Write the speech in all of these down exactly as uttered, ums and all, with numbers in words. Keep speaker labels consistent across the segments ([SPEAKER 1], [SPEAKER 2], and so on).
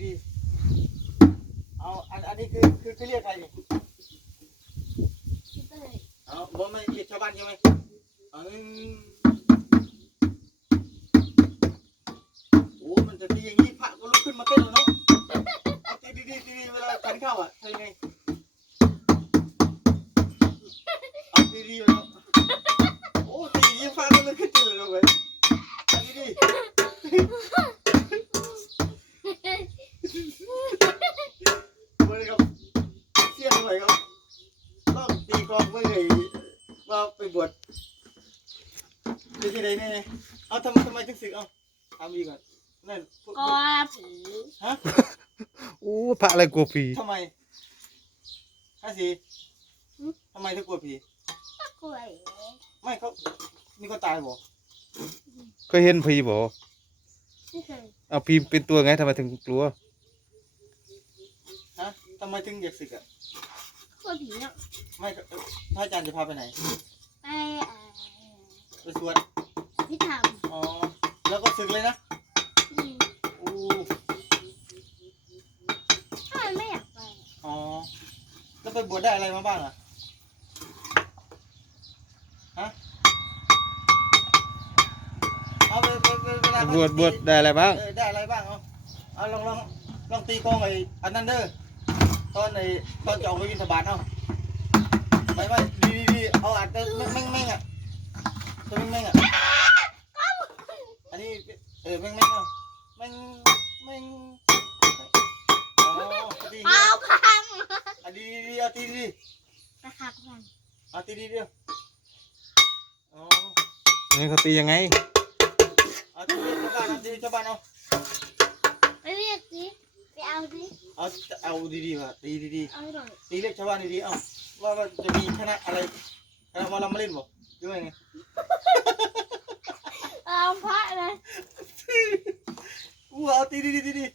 [SPEAKER 1] ดีๆเอาอันอันนี้คือคือคือเรียกใครนี่เอาบ่ไม่เรียกชาวบ้านใช่ไหมเอาโอ้มันจะตีอย่างนี้พระก็ลุกขึ้นมาเต้นแล้วเนาะเอาตีดีๆตีดีเวลากันเข้าอ่ะทำยังไงเอาตีดีๆเนาะโอ้ตียิงฟ้าก็ลุกขึ้นเต้นเลยเนาะเว้ยตีดีมาเลยครับเสี้ยนหน่อยครับต้องตีกลองไม่เลยมาไปบวชเป็นที่ไหนเนี่ยเอาทำไมทำไมถึงสึกเอาทำอีกก่อนนั่นกลัวผีฮะ
[SPEAKER 2] โอ้พระอะไรกลัวผี
[SPEAKER 1] ทำไมฮะสิทำไมถึงกลัวผี
[SPEAKER 3] กลัว
[SPEAKER 1] ไม่เขามีคนตายบ่
[SPEAKER 2] เคยเห็นผีบ่
[SPEAKER 3] ไม่เคย
[SPEAKER 2] เอาผีเป็นตัวไงทำไมถึงกลัว
[SPEAKER 1] ฮะทำไมถึงอยากสึกอ่ะ
[SPEAKER 3] กลัวผีเนาะ
[SPEAKER 1] ไม่พระอาจารย์จะพาไปไหน
[SPEAKER 3] ไป
[SPEAKER 1] ไปสวด
[SPEAKER 3] ที่ท
[SPEAKER 1] ำอ๋อแล้วก็สึกเลยนะโอ้
[SPEAKER 3] ถ้ามันไม่อยากไป
[SPEAKER 1] อ๋อแล้วไปบวชได้อะไรมาบ้างอ่ะฮะเอาไปไปไปเวลา
[SPEAKER 2] บวชบวชได้อะไรบ้าง
[SPEAKER 1] เออได้อะไรบ้างเอาเอาลองลองลองตีกองไอ้อันนั้นเด้อตอนไอ้ตอนจะออกไปบิณฑบาตเอาไม่ไม่ดีดีดีเอาอัดแม่งแม่งแม่งอ่ะตัวแม่งแม่งอ่ะอันนี้เออแม่งแม่งเอาแม่งแม่งอ๋อดี
[SPEAKER 3] เอาพัง
[SPEAKER 1] อันดีดีเอาตีดี
[SPEAKER 3] ตะขาบพัง
[SPEAKER 1] เอาตีดีเดียวอ๋อ
[SPEAKER 2] นี่เขาตียังไง
[SPEAKER 1] เอาตีชาวบ้านเอาตีชาวบ้านเอา
[SPEAKER 3] ไปเรียกสิไปเอาสิ
[SPEAKER 1] เอาเอาดีๆว่ะตีดี
[SPEAKER 3] ๆเอาหน่อย
[SPEAKER 1] ตีเรียกชาวบ้านดีๆเอาว่าว่าจะมีคณะอะไรคณะมาลำมาเล่นบ่ยังไง
[SPEAKER 3] เอาพระเลย
[SPEAKER 1] อู้เอาตีดีดีดี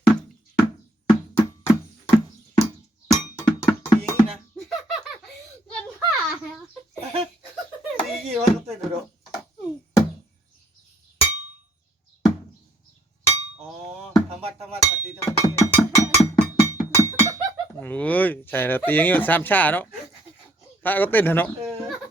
[SPEAKER 1] ตีอย่างนี้นะ
[SPEAKER 3] เงินผ้า
[SPEAKER 1] ตีอย่างนี้วะก็เต้นเดี๋ยวอ๋อทำวัดทำวัดตีทำวัดตี
[SPEAKER 2] โอ้ยใช่แล้วตีอย่างนี้มันสามชาเนาะพระก็เต้นเถอะเนาะ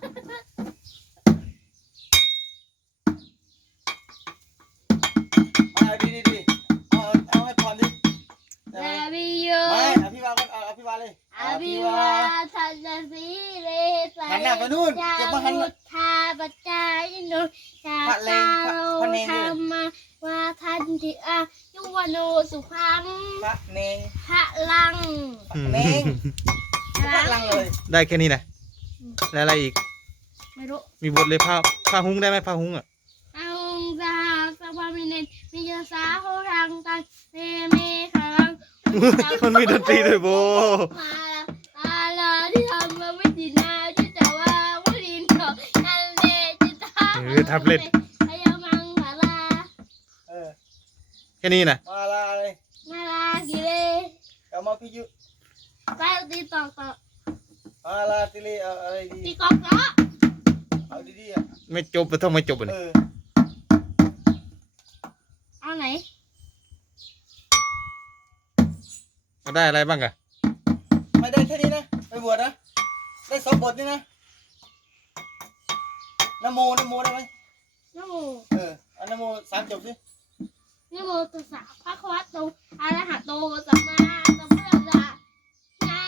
[SPEAKER 1] เอาดีดีดีเอาเอาให้พรดิ
[SPEAKER 3] ลาบิโย
[SPEAKER 1] ไม่อภิวาก่อนเอาอภิวาเลย
[SPEAKER 3] อภิวาทันสีเรส
[SPEAKER 1] หันหน้าไปนู่นเก็บมาหัน
[SPEAKER 3] ทาปัจจายโนชาตาโลธรรมวาทันติอายุวโนสุขัง
[SPEAKER 1] พระเนง
[SPEAKER 3] พระลัง
[SPEAKER 1] เนงพระลังเลย
[SPEAKER 2] ได้แค่นี้นะแล้วอะไรอีก
[SPEAKER 3] ไม่รู้
[SPEAKER 2] มีบทเลยพาพาหุ้งได้ไหมพาหุ้งอ่ะ
[SPEAKER 3] อังสาสวามิเนมิยาสาโหรังกันเมเมฆลัง
[SPEAKER 2] มันมีดนตรีด้วยโบ
[SPEAKER 3] มาละอาลาที่ทำมาวิจินาจิตาวาวลินโตนันเลจิตา
[SPEAKER 2] เออทำเล่น
[SPEAKER 3] พยามังมาลา
[SPEAKER 1] เออ
[SPEAKER 2] แค่นี้นะ
[SPEAKER 1] มาลาเลย
[SPEAKER 3] มาลากิเล
[SPEAKER 1] เอามาพิยุ
[SPEAKER 3] ไปตีตอกตอก
[SPEAKER 1] มาลาติเลเอาอะไรดี
[SPEAKER 3] ตีกอกตอก
[SPEAKER 1] เอาดีๆอ่ะ
[SPEAKER 2] ไม่จบไปต้องไม่จบเลย
[SPEAKER 1] เออ
[SPEAKER 3] เอาไหน
[SPEAKER 2] ได้อะไรบ้างอะ
[SPEAKER 1] ไม่ได้แค่นี้นะไปบวชนะได้สองบทนี่นะนะโมนะโมได้ไหม
[SPEAKER 3] นะโม
[SPEAKER 1] เอออันนะโมสามจบสิ
[SPEAKER 3] นะโมตัสสะภะคะวะโตอะระหะโตสัมมาสัมพุทธัสสะนะ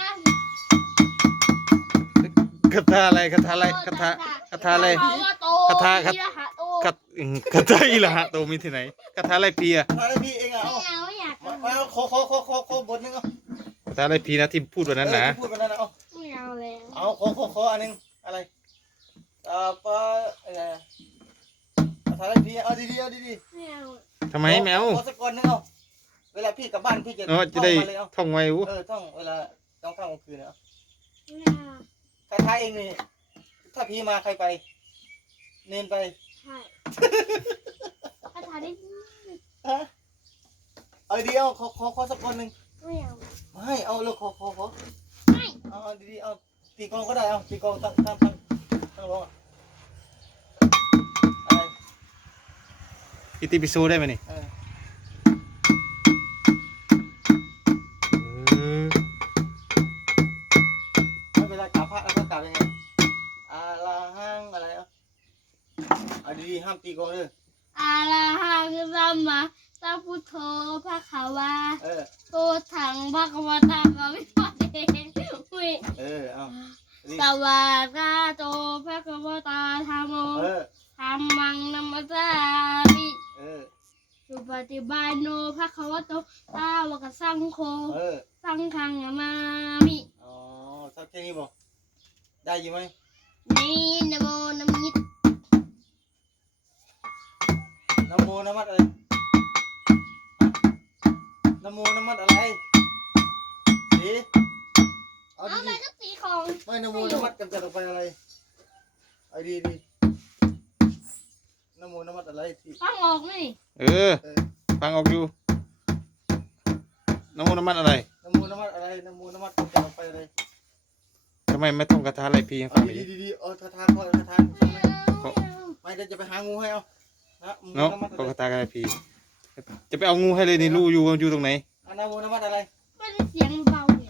[SPEAKER 2] คาถาอะไรคาถาอะไรคาถาคาถาอะไรคาถาคาถาคาถาอิละหะโตมีที่ไหนคาถาอะไรปีอะ
[SPEAKER 1] คาถาอะไรปีเองอ่ะ
[SPEAKER 3] ไม่เอาอยาก
[SPEAKER 1] มาขอขอขอขอขอบทนึงเอา
[SPEAKER 2] คาถาอะไรปีนะที่พูดวันนั้นนะ
[SPEAKER 1] พูดวันนั้นนะเอา
[SPEAKER 3] ไม่เอาแล้ว
[SPEAKER 1] เอาขอขอขออันนึงอะไรอ่าปะอะไรคาถาอะไรปีเอาดีๆเอาดี
[SPEAKER 3] ๆไม่เอา
[SPEAKER 2] ทำไมแมว
[SPEAKER 1] ขอสักคนนึงเอาเวลาพี่กลับบ้านพี่จะ
[SPEAKER 2] จะได้ท่องไว้อู
[SPEAKER 1] เออท่องเวลาต้องข้ามกลางคืนเอา
[SPEAKER 3] ไม่เอา
[SPEAKER 1] คาถาเองนี่ถ้าพี่มาใครไปเน้นไป
[SPEAKER 3] ใช่คาถาได้
[SPEAKER 1] ฮะเอาดีเอาขอขอขอสักคนหนึ่ง
[SPEAKER 3] ไม่เอา
[SPEAKER 1] ไม่เอาเลยขอขอขอ
[SPEAKER 3] ไม่
[SPEAKER 1] เอาดีๆเอาตีกองก็ได้เอาตีกองตั้งตั้งตั้งตั้งร้องอะไร
[SPEAKER 2] อิติปิโสได้ไหมนี่
[SPEAKER 1] เออตีกลองเด้อ
[SPEAKER 3] อาราหังสัมมาสัมพุทโธพระขาวา
[SPEAKER 1] เออ
[SPEAKER 3] โตถังพระกวตาก็ไม่พอเองอุ้ย
[SPEAKER 1] เออเอานี่
[SPEAKER 3] สวากาโตพระกวตาธรรมโม
[SPEAKER 1] เออ
[SPEAKER 3] ธรรมังนัมสามิ
[SPEAKER 1] เออ
[SPEAKER 3] สุปฏิบันโนพระควโตตาวกสังโฆ
[SPEAKER 1] เออ
[SPEAKER 3] สังฆังนามามิ
[SPEAKER 1] อ๋อสักแค่นี้บ่ได้อยู่ไหม
[SPEAKER 3] นี่นะโมนะมิต
[SPEAKER 1] นะโมนะมัดอะไรนะโมนะมัดอะไรดีเอา
[SPEAKER 3] เอา
[SPEAKER 1] ดี
[SPEAKER 3] ไปก็ตีของ
[SPEAKER 1] ๆไม่นะโมนะมัดกำจัดออกไปอะไรเอาดีดีนะโมนะมัดอะไรที่
[SPEAKER 3] ฟังออกไหม
[SPEAKER 2] เออ
[SPEAKER 1] เออ
[SPEAKER 2] ฟังออกอยู่น้ำมันน้ำมันอะไร
[SPEAKER 1] นะโมนะมัดอะไรนะโมนะมัดกำจัดออกไปอะไร
[SPEAKER 2] ทำไมไม่ท่องคาถาอะไรพี่ให้
[SPEAKER 1] เอา
[SPEAKER 2] ฟังหน่อย
[SPEAKER 1] ดี
[SPEAKER 2] ดิ
[SPEAKER 1] ๆดีๆเอาทาทาก่อนทาทาฟังไหมไม่เดี๋ยวจะไปหางูให้เอานะโม
[SPEAKER 2] เนาะ
[SPEAKER 1] นะมัด
[SPEAKER 2] ท่อง
[SPEAKER 1] อะไร
[SPEAKER 2] คาถาอะไรพี่จะไปเอางูให้เลยนี่รู้อยู่อยู่ตรงไหน
[SPEAKER 1] อะนะโมนะมัดอะไร
[SPEAKER 3] ไม่ได้เสียงเบาเลย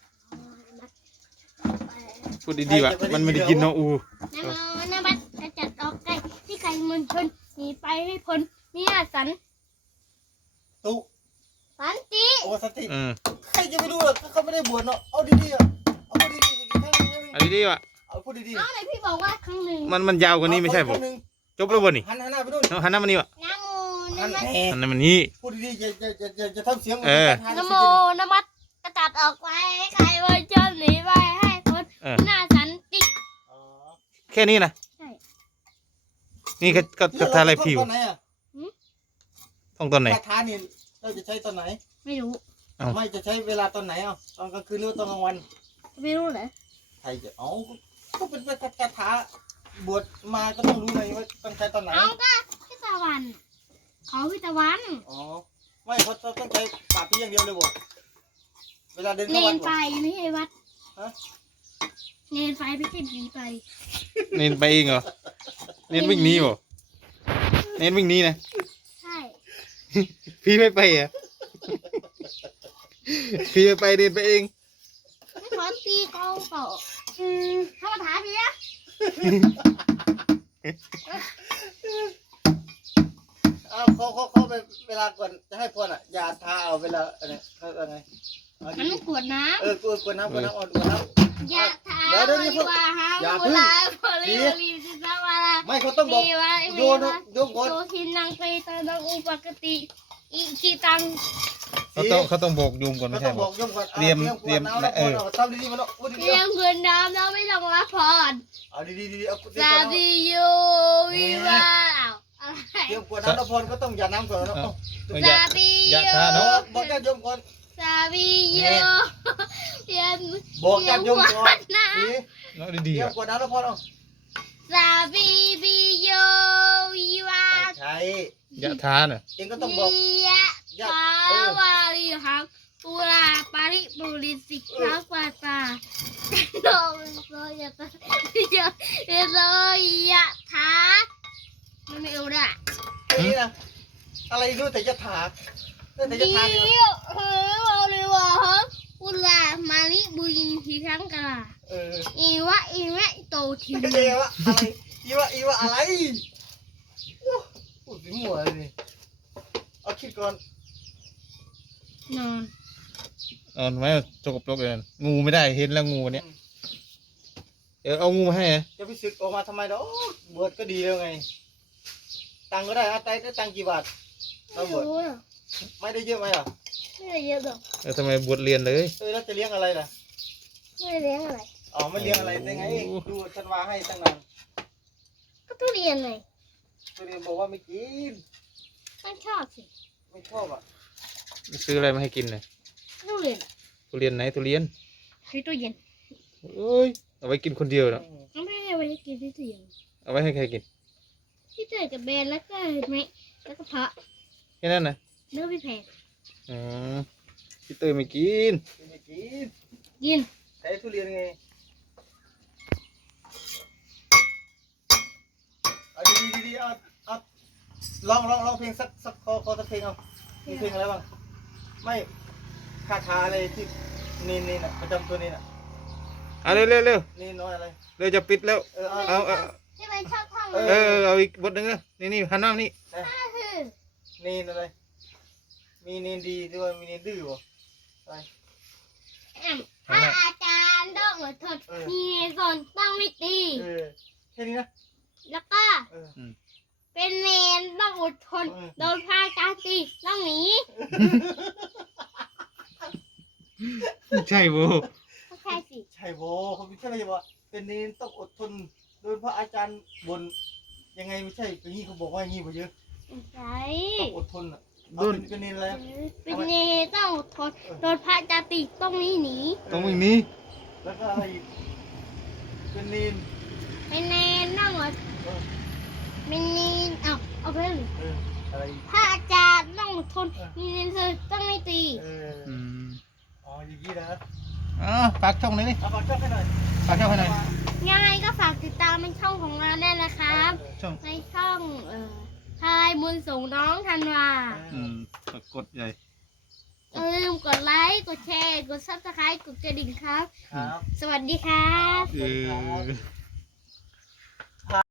[SPEAKER 2] พูดดีๆว่ะมันไม่ได้ยินเนาะอู
[SPEAKER 3] นะโมนะบัดกระจัดออกไกลที่ไกลมณฑลหนีไปให้พ้นมีอาสัน
[SPEAKER 1] ตุ
[SPEAKER 3] สันติ
[SPEAKER 1] โอสติ
[SPEAKER 2] อืม
[SPEAKER 1] ใครจะไปรู้ล่ะเขาไม่ได้บวชเนาะเอาดีๆอ่ะเอาพูดดีๆอีกครั้งหนึงครั้งหนึง
[SPEAKER 2] อันนี้ดีว่ะ
[SPEAKER 1] เอาพูดดี
[SPEAKER 3] เอาไหนพี่บอกว่าครั้งหนึ่ง
[SPEAKER 2] มันมันยาวกว่านี้ไม่ใช่
[SPEAKER 1] ค
[SPEAKER 2] ผม
[SPEAKER 1] รั้งหนึ่ง
[SPEAKER 2] จบแล้วบ่นี่
[SPEAKER 1] หันหันหน้าไปนู่น
[SPEAKER 2] เนาะหันหน้ามานี่ว่ะ
[SPEAKER 3] นะโม
[SPEAKER 1] หั
[SPEAKER 3] นะ
[SPEAKER 1] น
[SPEAKER 3] มัด
[SPEAKER 1] แห
[SPEAKER 2] หันหน้ามานี่
[SPEAKER 1] พูดดีๆอย่าอย่าอย่าอย่าอย่าทำเสียง
[SPEAKER 2] เออ
[SPEAKER 3] นะโมนะมัดกระจัดออกไปให้ไกลมณฑลหนีไปให้พ้น
[SPEAKER 2] เออ
[SPEAKER 3] มีอาสันติ
[SPEAKER 1] อ๋อ
[SPEAKER 2] แค่นี้นะ
[SPEAKER 3] ใช่
[SPEAKER 2] นี่ก็ก็คาถาอะไรพี่
[SPEAKER 1] ตอ
[SPEAKER 2] วะ
[SPEAKER 1] นไหนอ่ะ
[SPEAKER 2] ท่องตอนไหน
[SPEAKER 1] คาถานี่เราจะใช้ตอนไหน
[SPEAKER 3] ไม่รู้
[SPEAKER 2] เอ้า
[SPEAKER 1] ไม่จะใช้เวลาตอนไหนอ่ะตอนกลางคืนหรือว่าตอนกลางวัน
[SPEAKER 3] ไม่รู้เหรอ
[SPEAKER 1] ใครจะเอาก็เป็นคาถาบวชมาก็ต้องรู้ไงว่าต้องใช้ตอนไหน
[SPEAKER 3] เอาก็พี่ตะวันขอพี่ตะวัน
[SPEAKER 1] อ๋อไม่เขาต้องใช้ปากพี่อย่างเดียวเลยบ่เวลาเดิน
[SPEAKER 3] เน
[SPEAKER 1] เข้าวัน
[SPEAKER 3] นไป
[SPEAKER 1] บ่
[SPEAKER 3] ไม่ใช่วัด
[SPEAKER 1] ฮะ
[SPEAKER 3] เนนไปไม่ใช่ผีไป
[SPEAKER 2] เน้นไปเองเหรอเน้นวิ่งหนีบ่เน้นวิ่งหนีนะ
[SPEAKER 3] ใช่
[SPEAKER 2] พี่ไม่ไปอ่ะ พี่ไม่ไปเดินไปเอง
[SPEAKER 3] ไม่ขอตีกองเปล่าอืมเข้ามาถามพี่อะ
[SPEAKER 1] เอาเขาเขาเขาไปเวลาก่อนจะให้พรอ่ะอย่าทาเอาเวลาอะไรเขาอะไรเอา
[SPEAKER 3] มัน
[SPEAKER 1] ดี
[SPEAKER 3] ต้องกวดน้
[SPEAKER 1] ๆเออกลัวกลัวน้ำกลัวน้ำอ่อนกลัวน้
[SPEAKER 3] ำอย่าถาม
[SPEAKER 1] เดี๋ยวเดี๋ยวนี้พวก
[SPEAKER 3] ว่าหา
[SPEAKER 1] อย่า
[SPEAKER 3] โบ
[SPEAKER 1] พึ่ง
[SPEAKER 3] ราณโบราณลีสิสาวารา
[SPEAKER 1] ำไม่เขาต้องบอก
[SPEAKER 3] มีวะ
[SPEAKER 1] โย
[SPEAKER 3] มี
[SPEAKER 1] น
[SPEAKER 3] วะ
[SPEAKER 1] โยนก่อน
[SPEAKER 3] โตทินังเปตานังอุปกติอิกิตัง
[SPEAKER 2] เขาต้องเขาต้องบอกโยมก่อนไม่
[SPEAKER 1] เขา
[SPEAKER 2] ใช่
[SPEAKER 1] ต้อง
[SPEAKER 2] บบ อ
[SPEAKER 1] อก กโยมก่อน
[SPEAKER 2] เตรียม
[SPEAKER 1] อา
[SPEAKER 2] เตรียม
[SPEAKER 1] ก่อนเอา
[SPEAKER 2] เออ
[SPEAKER 1] เอาทำดีๆมาเนาะพูดดี
[SPEAKER 3] เรียงเงินน้ำแล้วไม่ต้องรับพร
[SPEAKER 1] ๆเอาดีๆดีๆเอาเตรียม
[SPEAKER 3] ซา
[SPEAKER 1] ก่อน
[SPEAKER 3] บิโยวิวาอะไร
[SPEAKER 1] เตรียมกลัวน้ำแล้วพรก็ต้องอย่าน้ำก่อนเนาะเอา
[SPEAKER 2] เอออ
[SPEAKER 3] ซา
[SPEAKER 2] ย่า
[SPEAKER 3] บิ
[SPEAKER 2] อ
[SPEAKER 3] โย
[SPEAKER 2] ย่าช้า
[SPEAKER 1] บ
[SPEAKER 2] เนาะ
[SPEAKER 1] อกบอกญาติโยมก่อน
[SPEAKER 3] ซาบิโยเรียน
[SPEAKER 1] บอกญาติโยมก่อน
[SPEAKER 3] นะ
[SPEAKER 1] ดี
[SPEAKER 2] เนาะ
[SPEAKER 1] เต
[SPEAKER 2] ดี
[SPEAKER 1] รี
[SPEAKER 2] ๆ
[SPEAKER 1] ยม
[SPEAKER 2] อ่ะ
[SPEAKER 1] กลัวน้ำแล้วพรเอา
[SPEAKER 3] ซาบิบิโยวิวา
[SPEAKER 1] ไม่ใช่
[SPEAKER 2] อย่าท้าน่ะ
[SPEAKER 1] เองก็ต้องบอก
[SPEAKER 3] ยะ
[SPEAKER 1] ญาติ
[SPEAKER 3] ปา
[SPEAKER 1] เออ
[SPEAKER 3] วาริหังปุราปาริปุริสิกขาปาตาโนโซยะตาโยโซยะทามันไม่เอาละ
[SPEAKER 1] ไอ้นี่นะอะไรรู้แต่จะถากรู้แต่จะ
[SPEAKER 3] เดี
[SPEAKER 1] ถากเนี่ย
[SPEAKER 3] ยวเฮ้ยเอาเลยว่าฮะปุรามาริบุรินทีทั้งกะลา
[SPEAKER 1] เออ
[SPEAKER 3] อีวะอีแม่โตที
[SPEAKER 1] เอวะอะไรอีวะอีวะอะไรโอ้พูดถึงหัวเลยนี่เอาคิดก่อน
[SPEAKER 3] นอน
[SPEAKER 2] เอาทำไมจกปรกเลยงูไม่ได้เห็นแล้วงูวันเนี้ยเดี๋ยวเอางูมาให้นะ
[SPEAKER 1] จะไปศึกออกมาทำไมเนาะบวชก็ดีแล้วไง ตังค์ก็ได้นะได้ได้ตังค์กี่บาท
[SPEAKER 3] ไม่
[SPEAKER 1] เราบวช
[SPEAKER 3] รู้หรอก
[SPEAKER 1] ไม่ได้เยอะไหมอ่ะ
[SPEAKER 3] ไม่ได้เยอะหรอก
[SPEAKER 2] เออทำไมบวชเรียนเลย
[SPEAKER 1] เออแล้วจะเลี้ยงอะไรล่ะ
[SPEAKER 3] ไม่ได้เลี้ยงอะไร
[SPEAKER 1] อ๋อไม่เลี้ยงอะไรได้ไง
[SPEAKER 2] โอ้
[SPEAKER 1] ดูฉันวาให้ตั้งนาน
[SPEAKER 3] ก็ต้องเรียนไง
[SPEAKER 1] ตัวเรียนบอกว่าไม่กิน
[SPEAKER 3] ต้องชอบสิ
[SPEAKER 1] ไม่ชอบอ่ะ
[SPEAKER 2] ซื้ออะไรมาให้กินเลย
[SPEAKER 3] ต้องเรียน
[SPEAKER 2] ทุเรียนไหนทุเรียน
[SPEAKER 3] ซื้อตู้เย็น
[SPEAKER 2] เอ้ยเอาไว้กินคนเดียวเนาะ
[SPEAKER 1] อืม
[SPEAKER 3] ก็ไม่ได้ไว้กินที่ตู้เย็น
[SPEAKER 2] เอาไว้ให้ใครกิน
[SPEAKER 3] ที่เจอกับแบรนด์แล้วก็เห็นไหมแล้วก็พระ
[SPEAKER 2] แค่นั้นนะ
[SPEAKER 3] เนื้อพี่แพง
[SPEAKER 2] อ๋อพี่เตยไม่กิน
[SPEAKER 1] ไม่กิน
[SPEAKER 3] กิน
[SPEAKER 1] ใช้ทุเรียนไงเอาดีดีดีเอาเอาลองลองลองเพลงสักสักคอคอสักเพลงเอามีเพลงอะไรบ้างไม่คาถาอะไรที่นี่นี่น่ะประจำตัวนี่น่ะ
[SPEAKER 2] เอาเร็วเร็วเร็ว
[SPEAKER 1] นี่น้อยอะไร
[SPEAKER 2] เร็วจะปิดแล้ว
[SPEAKER 1] เออเอา
[SPEAKER 2] เอาเอา
[SPEAKER 3] ที่มันชอบท่อง
[SPEAKER 2] เออเอาอีกบทหนึ่งเลยนี่นี่หันหน้านี่
[SPEAKER 3] ก็คือ
[SPEAKER 1] เนนอะไรมีเนนดีด้วยมีเนนดื้อบ่ไป
[SPEAKER 3] ถ้าอาจารย์ต้องอดทนมีส่วนต้องไม่ตี
[SPEAKER 1] เออแค่นี้นะ
[SPEAKER 3] แล้วก็
[SPEAKER 1] เออ
[SPEAKER 3] เป็นเนนต้องอดทนโดนพระอาจารย์ตีต้องหนี
[SPEAKER 2] ใช่โบ
[SPEAKER 3] ไม่ใช่สิ
[SPEAKER 1] ใช่โบเขาไม่ใช่ไม่ใช่ว่าเป็นเนนต้องอดทนโดยพระอาจารย์บนยังไงไม่ใช่อย่างนี้เขาบอกว่าอย่างนี้บ่เยอะ
[SPEAKER 3] ไม่ใช่
[SPEAKER 1] ต้องอดทนอ่ะเอาเป็นเป็นเนนอะไร
[SPEAKER 3] เป็นเนนต้องอดทนโดนพระอาจารย์ตีต้องหนีหนี
[SPEAKER 2] ตรงนี้
[SPEAKER 1] แล้วก็อะไรอีกเป็นเนน
[SPEAKER 3] เป็นเนนต้องอด
[SPEAKER 1] เออ
[SPEAKER 3] เป็นเนนเอาเอาไปเลย
[SPEAKER 1] เอออะไรอีก
[SPEAKER 3] พระอาจารย์ต้องอดทนมีเนนเธอต้องไม่ตี
[SPEAKER 1] เออ
[SPEAKER 2] อืม
[SPEAKER 1] อ๋ออย่างนี้นะ
[SPEAKER 2] อ๋อฝากช่องหน่อยดิ
[SPEAKER 1] เอาฝากช่องให้หน่อย
[SPEAKER 2] ฝากช่องให้หน่อย
[SPEAKER 3] ยังไงก็ฝากติดตามในช่องของเราได้นะครับ
[SPEAKER 2] ช่อง
[SPEAKER 3] ในช่องเอ่อทายบุญส่งน้องธันวา
[SPEAKER 2] อืมกดใหญ่
[SPEAKER 3] อย่าลืมกดไลค์ กดแชร์ กดซับสไครต์กดกระดิ่งครับ
[SPEAKER 1] ครับ
[SPEAKER 3] สวัสดีครับ
[SPEAKER 2] เออ